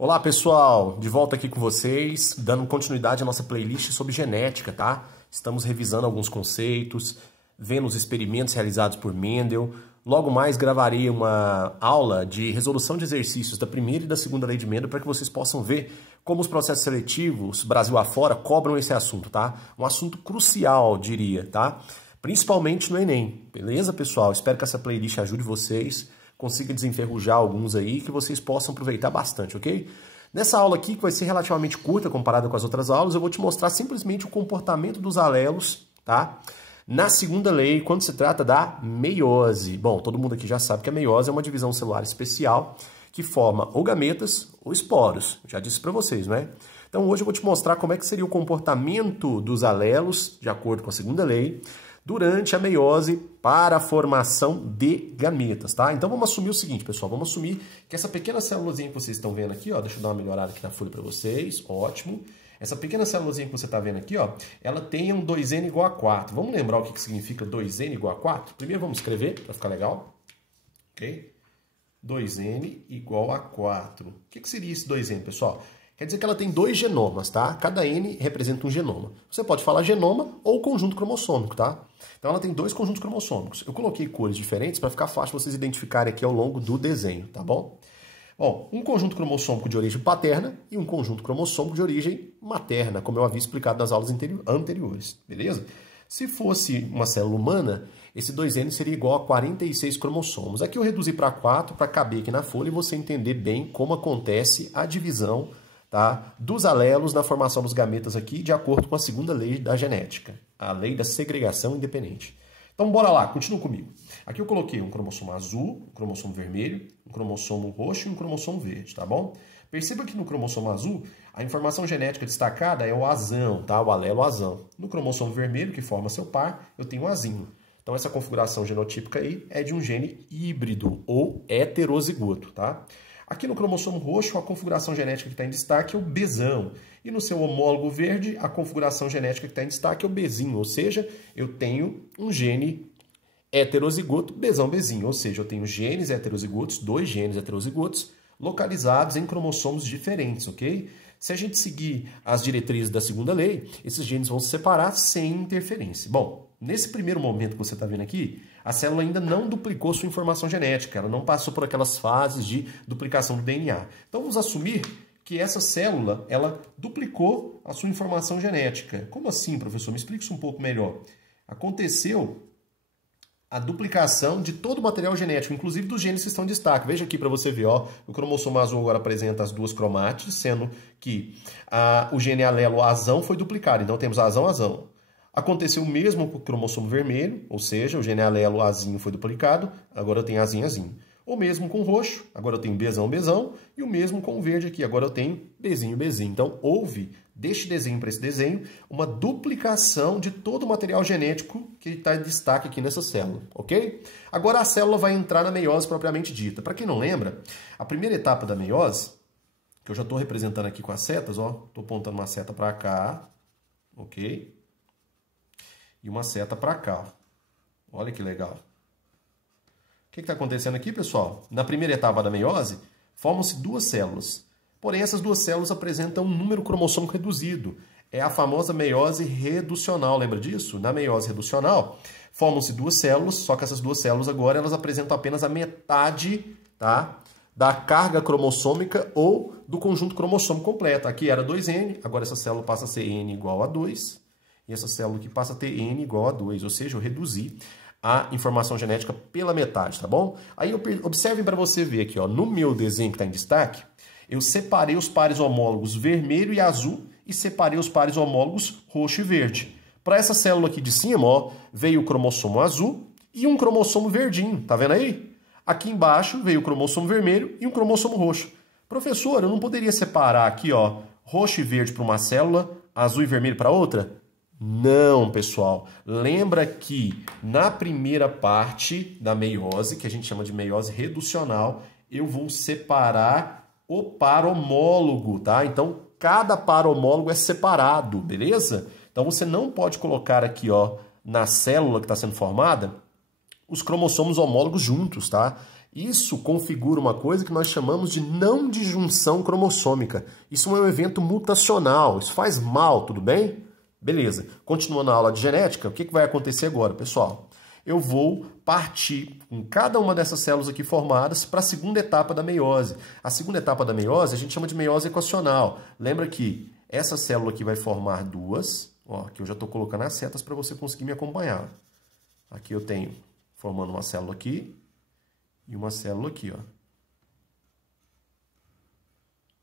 Olá pessoal, de volta aqui com vocês, dando continuidade à nossa playlist sobre genética, tá? Estamos revisando alguns conceitos, vendo os experimentos realizados por Mendel. Logo mais gravarei uma aula de resolução de exercícios da primeira e da segunda lei de Mendel para que vocês possam ver como os processos seletivos, Brasil afora, cobram esse assunto, tá? Um assunto crucial, diria, tá? Principalmente no Enem, beleza, pessoal? Espero que essa playlist ajude vocês, consiga desenferrujar alguns aí, que vocês possam aproveitar bastante, ok? Nessa aula aqui, que vai ser relativamente curta comparada com as outras aulas, eu vou te mostrar simplesmente o comportamento dos alelos, tá? Na segunda lei, quando se trata da meiose. Bom, todo mundo aqui já sabe que a meiose é uma divisão celular especial que forma ou gametas ou esporos. Já disse para vocês, né? Então hoje eu vou te mostrar como é que seria o comportamento dos alelos, de acordo com a segunda lei, durante a meiose para a formação de gametas, tá? Então vamos assumir o seguinte, pessoal, vamos assumir que essa pequena célulazinha que vocês estão vendo aqui, ó, deixa eu dar uma melhorada aqui na folha para vocês, ótimo. Essa pequena célulazinha que você está vendo aqui, ó, ela tem um 2N igual a 4. Vamos lembrar o que significa 2N igual a 4? Primeiro vamos escrever, para ficar legal, ok? 2N igual a 4. O que seria esse 2N, pessoal? Quer dizer que ela tem dois genomas, tá? Cada N representa um genoma. Você pode falar genoma ou conjunto cromossômico, tá? Então ela tem dois conjuntos cromossômicos. Eu coloquei cores diferentes para ficar fácil vocês identificarem aqui ao longo do desenho, tá bom? Bom, um conjunto cromossômico de origem paterna e um conjunto cromossômico de origem materna, como eu havia explicado nas aulas anteriores, beleza? Se fosse uma célula humana, esse 2N seria igual a 46 cromossomos. Aqui eu reduzi para 4 para caber aqui na folha e você entender bem como acontece a divisão, tá, dos alelos na formação dos gametas aqui, de acordo com a segunda lei da genética, a lei da segregação independente. Então, bora lá, continua comigo. Aqui eu coloquei um cromossomo azul, um cromossomo vermelho, um cromossomo roxo e um cromossomo verde, tá bom? Perceba que no cromossomo azul, a informação genética destacada é o azão, tá? O alelo azão. No cromossomo vermelho, que forma seu par, eu tenho o azinho. Então, essa configuração genotípica aí é de um gene híbrido ou heterozigoto, tá? Aqui no cromossomo roxo, a configuração genética que está em destaque é o Bzão. E no seu homólogo verde, a configuração genética que está em destaque é o Bzinho. Ou seja, eu tenho um gene heterozigoto Bzão-Bzinho. Ou seja, eu tenho genes heterozigotos, dois genes heterozigotos, localizados em cromossomos diferentes, ok? Se a gente seguir as diretrizes da segunda lei, esses genes vão se separar sem interferência. Bom, nesse primeiro momento que você está vendo aqui, a célula ainda não duplicou sua informação genética, ela não passou por aquelas fases de duplicação do DNA. Então vamos assumir que essa célula, ela duplicou a sua informação genética. Como assim, professor? Me explica isso um pouco melhor. Aconteceu a duplicação de todo o material genético, inclusive dos genes que estão em destaque. Veja aqui para você ver, ó, o cromossomo azul agora apresenta as duas cromátides, sendo que o gene alelo azão foi duplicado. Então temos azão. Aconteceu o mesmo com o cromossomo vermelho, ou seja, o gene alelo azinho foi duplicado, agora eu tenho azinho. O mesmo com o roxo, agora eu tenho Bzão, e o mesmo com o verde aqui, agora eu tenho Bzinho. Então, houve, deste desenho para esse desenho, uma duplicação de todo o material genético que está em destaque aqui nessa célula, ok? Agora a célula vai entrar na meiose propriamente dita. Para quem não lembra, a primeira etapa da meiose, que eu já estou representando aqui com as setas, ó, estou apontando uma seta para cá, ok? E uma seta para cá. Olha que legal. O que está acontecendo aqui, pessoal? Na primeira etapa da meiose, formam-se duas células. Porém, essas duas células apresentam um número cromossômico reduzido. É a famosa meiose reducional, lembra disso? Na meiose reducional, formam-se duas células, só que essas duas células agora elas apresentam apenas a metade, tá, da carga cromossômica ou do conjunto cromossômico completo. Aqui era 2N, agora essa célula passa a ser N igual a 2. E essa célula aqui passa a ter N igual a 2, ou seja, eu reduzi a informação genética pela metade, tá bom? Aí observem para você ver aqui, ó, no meu desenho que está em destaque, eu separei os pares homólogos vermelho e azul e separei os pares homólogos roxo e verde. Para essa célula aqui de cima, ó, veio o cromossomo azul e um cromossomo verdinho, tá vendo aí? Aqui embaixo veio o cromossomo vermelho e um cromossomo roxo. Professor, eu não poderia separar aqui, ó, roxo e verde para uma célula, azul e vermelho para outra? Não, pessoal. Lembra que na primeira parte da meiose, que a gente chama de meiose reducional, eu vou separar o par homólogo, tá? Então, cada par homólogo é separado, beleza? Então, você não pode colocar aqui, ó, na célula que está sendo formada, os cromossomos homólogos juntos, tá? Isso configura uma coisa que nós chamamos de não disjunção cromossômica. Isso é um evento mutacional, isso faz mal, tudo bem? Beleza. Continuando a aula de genética, o que vai acontecer agora, pessoal? Eu vou partir com cada uma dessas células aqui formadas para a segunda etapa da meiose. A segunda etapa da meiose a gente chama de meiose equacional. Lembra que essa célula aqui vai formar duas. Ó, aqui eu já estou colocando as setas para você conseguir me acompanhar. Aqui eu tenho formando uma célula aqui e uma célula aqui, ó.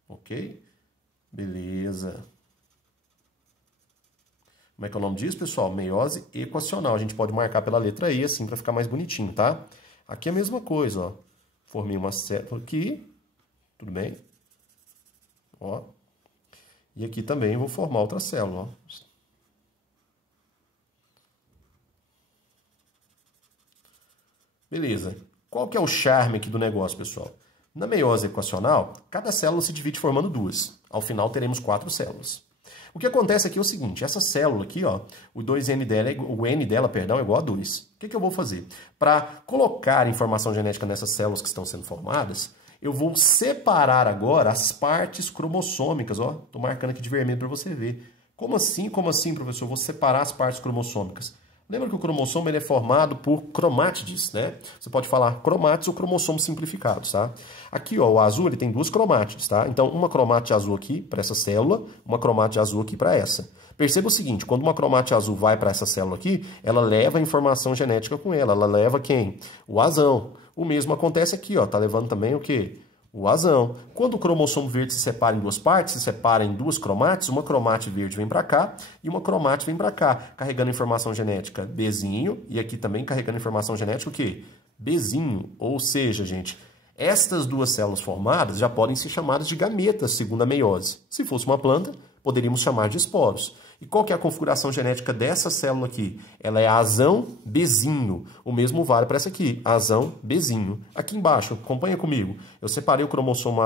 Ok? Beleza. Como é que é o nome disso, pessoal? Meiose equacional. A gente pode marcar pela letra E, assim, para ficar mais bonitinho, tá? Aqui é a mesma coisa, ó. Formei uma célula aqui. Tudo bem? Ó. E aqui também eu vou formar outra célula, ó. Beleza. Qual que é o charme aqui do negócio, pessoal? Na meiose equacional, cada célula se divide formando duas. Ao final, teremos 4 células. O que acontece aqui é o seguinte, essa célula aqui, ó, o N dela, perdão, é igual a 2. O que eu vou fazer? Para colocar informação genética nessas células que estão sendo formadas, eu vou separar agora as partes cromossômicas, ó. Estou marcando aqui de vermelho para você ver. Como assim, professor? Eu vou separar as partes cromossômicas. Lembra que o cromossomo ele é formado por cromátides, né? Você pode falar cromátides ou cromossomos simplificados, tá? Aqui, ó, o azul ele tem 2 cromátides, tá? Então, uma cromátide azul aqui para essa célula, uma cromátide azul aqui para essa. Perceba o seguinte, quando uma cromátide azul vai para essa célula aqui, ela leva a informação genética com ela. Ela leva quem? O azão. O mesmo acontece aqui, ó, tá levando também o quê? O azão. Quando o cromossomo verde se separa em 2 partes, se separa em 2 cromátides, uma cromátide verde vem para cá e uma cromátide vem para cá, carregando informação genética Bzinho e aqui também carregando informação genética o quê? Bzinho. Ou seja, gente, estas 2 células formadas já podem ser chamadas de gametas, segundo a meiose. Se fosse uma planta, poderíamos chamar de esporos. E qual que é a configuração genética dessa célula aqui? Ela é azão Bzinho. O mesmo vale para essa aqui, azão Bzinho. Aqui embaixo, acompanha comigo. Eu separei o cromossomo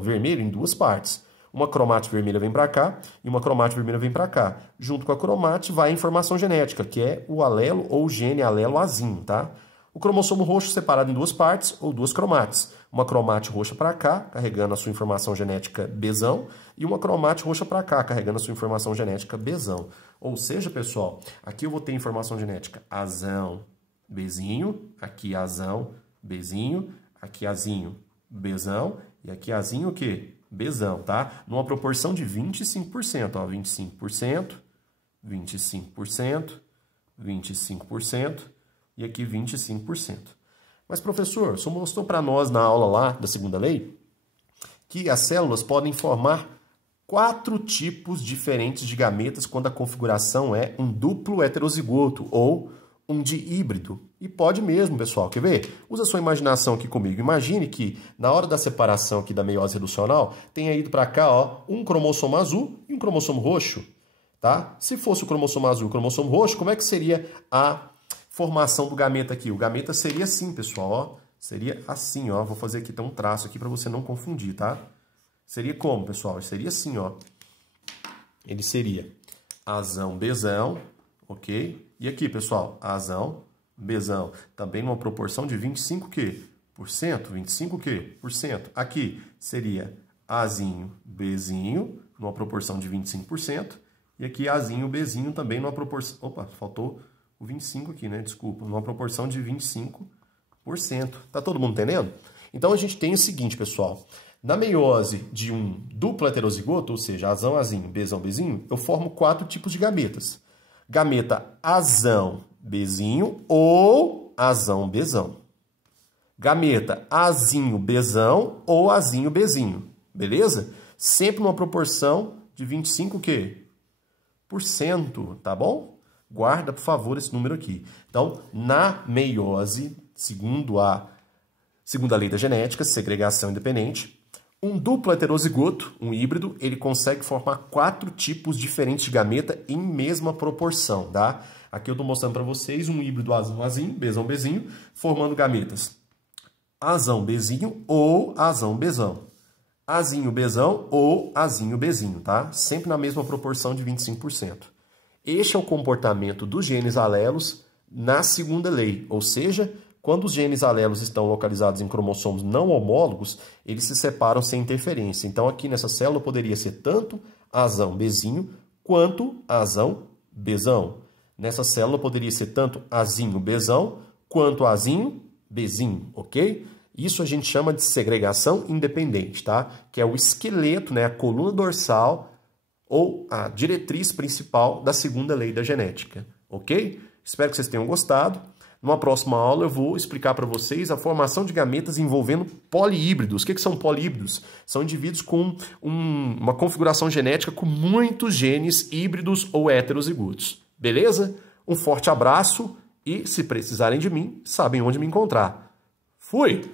vermelho em 2 partes. Uma cromátide vermelha vem para cá e uma cromátide vermelha vem para cá. Junto com a cromátide vai a informação genética, que é o alelo ou gene alelo azinho, tá? O cromossomo roxo separado em 2 partes ou 2 cromátides. Uma cromátide roxa para cá, carregando a sua informação genética Bzão, e uma cromátide roxa para cá, carregando a sua informação genética Bzão. Ou seja, pessoal, aqui eu vou ter informação genética azão, Bzinho, aqui azão, Bzinho, aqui azinho, Bzão, e aqui azinho o quê? Bzão, tá? Numa proporção de 25%, ó, 25%, 25%, 25%, e aqui 25%. Mas, professor, você mostrou para nós na aula lá da segunda lei que as células podem formar 4 tipos diferentes de gametas quando a configuração é um duplo heterozigoto ou um dihíbrido. E pode mesmo, pessoal. Quer ver? Usa sua imaginação aqui comigo. Imagine que na hora da separação aqui da meiose reducional tenha ido para cá, ó, um cromossomo azul e um cromossomo roxo, tá? Se fosse o cromossomo azul e o cromossomo roxo, como é que seria a formação do gameta aqui? O gameta seria assim, pessoal, ó. Seria assim, ó. Vou fazer aqui então um traço aqui para você não confundir, tá? Seria como, pessoal? Seria assim, ó. Ele seria azão, Bzão, ok? E aqui, pessoal, azão, Bzão. Também numa proporção de 25 quê? Por cento? 25 quê? Por cento. Aqui seria azinho, Bzinho, numa proporção de 25%. E aqui azinho, Bzinho também numa proporção... Opa, faltou o 25 aqui, né? Desculpa, numa proporção de 25%. Tá todo mundo entendendo? Então a gente tem o seguinte, pessoal. Na meiose de um duplo heterozigoto, ou seja, azão, azinho, Bzão, Bzinho, eu formo 4 tipos de gametas. Gameta azão, Bzinho ou azão, Bzão. Gameta azinho, Bzão ou azinho, Bzinho. Beleza? Sempre numa proporção de 25 quê? Por cento, tá bom? Guarda, por favor, esse número aqui. Então, na meiose, segundo a lei da genética, segregação independente, um duplo heterozigoto, um híbrido, ele consegue formar 4 tipos diferentes de gameta em mesma proporção, tá? Aqui eu estou mostrando para vocês um híbrido azão-azinho, Bzão-Bzinho, formando gametas azão-Bzinho ou azão-Bzão. Azinho-Bzão ou azinho-Bzinho, tá? Sempre na mesma proporção de 25%. Este é o comportamento dos genes alelos na segunda lei, ou seja, Quando os genes alelos estão localizados em cromossomos não homólogos, eles se separam sem interferência. Então, aqui nessa célula poderia ser tanto azão Bzinho quanto azão Bzão. Nessa célula poderia ser tanto azinho Bzão quanto azinho Bzinho, ok? Isso a gente chama de segregação independente, tá? Que é o esqueleto, né, a coluna dorsal ou a diretriz principal da segunda lei da genética, ok? Espero que vocês tenham gostado. Numa próxima aula eu vou explicar para vocês a formação de gametas envolvendo polihíbridos. O que são polihíbridos? São indivíduos com uma configuração genética com muitos genes híbridos ou heterozigotos. Beleza? Um forte abraço e, se precisarem de mim, sabem onde me encontrar. Fui!